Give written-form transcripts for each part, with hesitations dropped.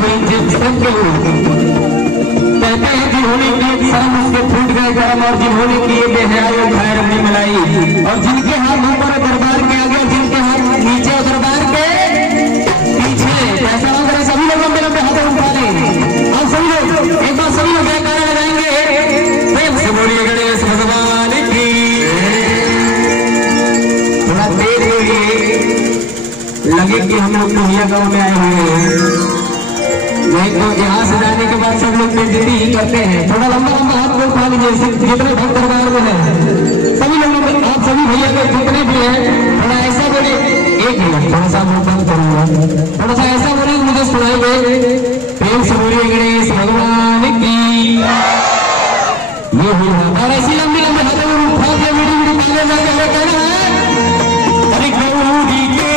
हुई जिनके कहते हैं जिन्होंने किए शर्म उसके फूट गए गरम और जिन्होंने किए बेहयाई घायल अपनी मलाई और जिनके हाथ ऊपर दरबार के आगे और जिनके हाथ नीचे दरबार के पीछे ऐसा हो रहा सभी लोग लंबे लंबे हाथों उठा लें और सभी लोग एक बार सभी लोग जयकारा लगाएंगे प्रेम से बोलिए गणेश भगवान की थोड़ा तेज बोलिए लगे कि हम लोग दुनिया गांव में आए हुए हैं नहीं तो यहाँ से जाने के बाद सब लोग बेइज्जती ही करते हैं थोड़ा लंबा लंबा हाथ को उठा लीजिए जितने भक्त दरबार में है सभी लोग आप सभी भैया के जितने भी हैं थोड़ा ऐसा बोले एक मिनट थोड़ा सा मुंह बंद करूंगा थोड़ा सा ऐसा बोले मुझे सुनाएंगे प्रेम से बोलिए गणेश भगवान की ये हुई है और ऐसी लंबी लंबी हाथों में उठा के वीडियो वीडियो कहना है अरे गौरी के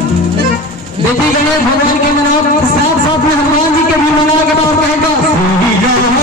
देखिए गणेश भगवान के मनाओ साथ साथ में हनुमान जी के भी मनाओ के बाद कहेगा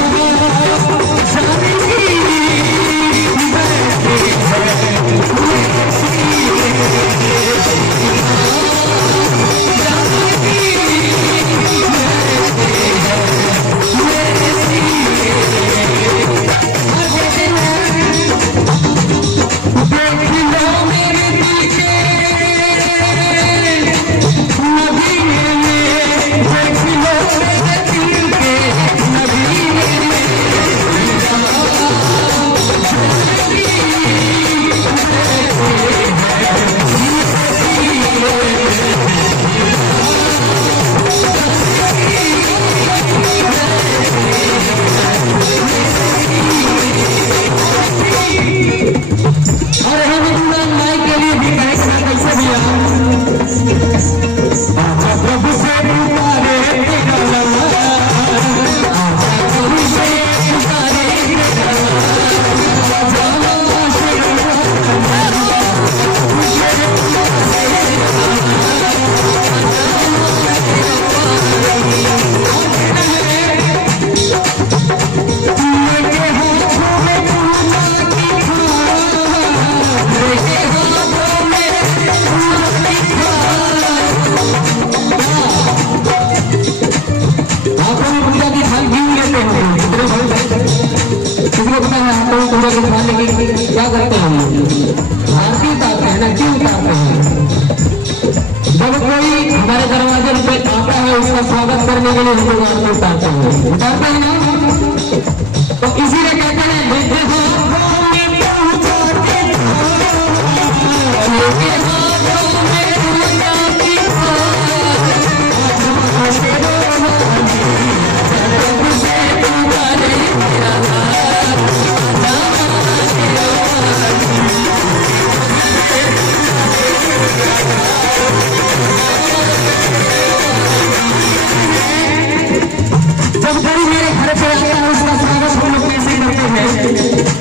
क्या करते हैं आरती उतारते हैं ना क्यों उतारते हैं जब कोई हमारे दरवाजे पे आता है उसका स्वागत करने के लिए हम लोग आरती उतारते हैं ना तो इसीलिए कहते हैं जब कोई मेरे घर पे आता है उसका स्वागत हम लोग कैसे करते हैं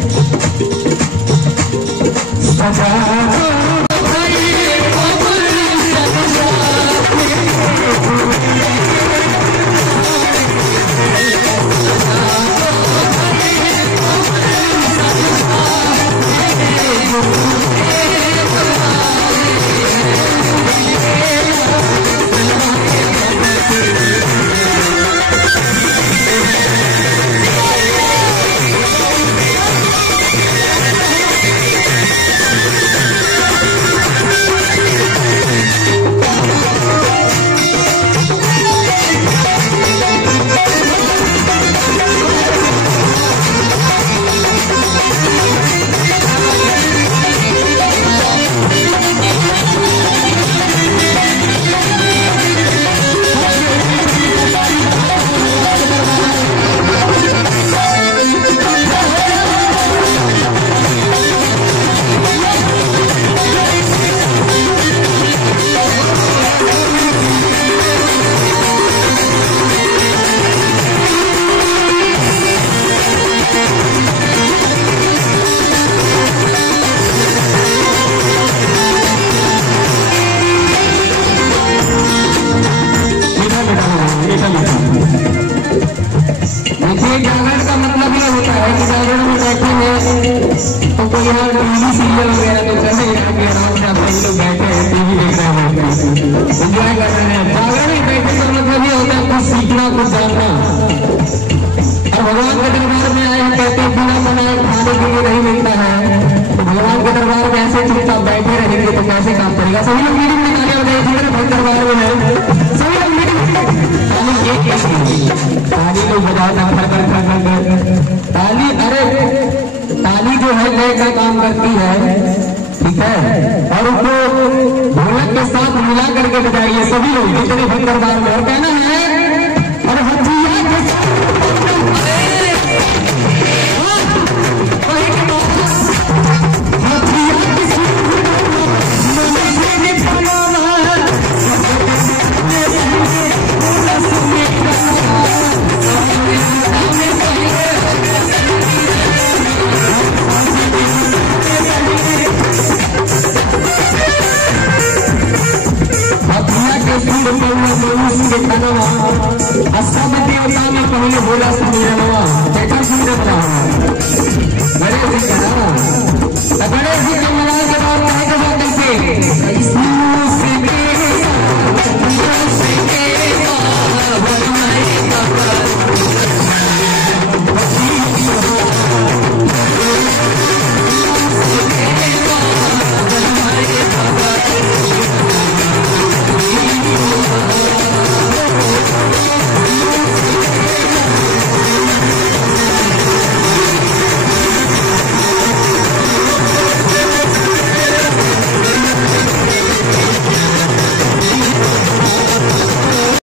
जितने भक्त दरबार में है सभी ताली को बजाओ ताली। अरे ताली जो है लय का काम करती है, ठीक है, और उसको ढोलक के साथ मिला करके बजाइए सभी लोग जितने भक्त दरबार में। और कहना है और हथिया सब देवता में पहले बोला सुमिरनवा देखा सुमिरनवा गणेश जी का नाम गणेश जी के मनाए के बाद कहे के बाद कैसे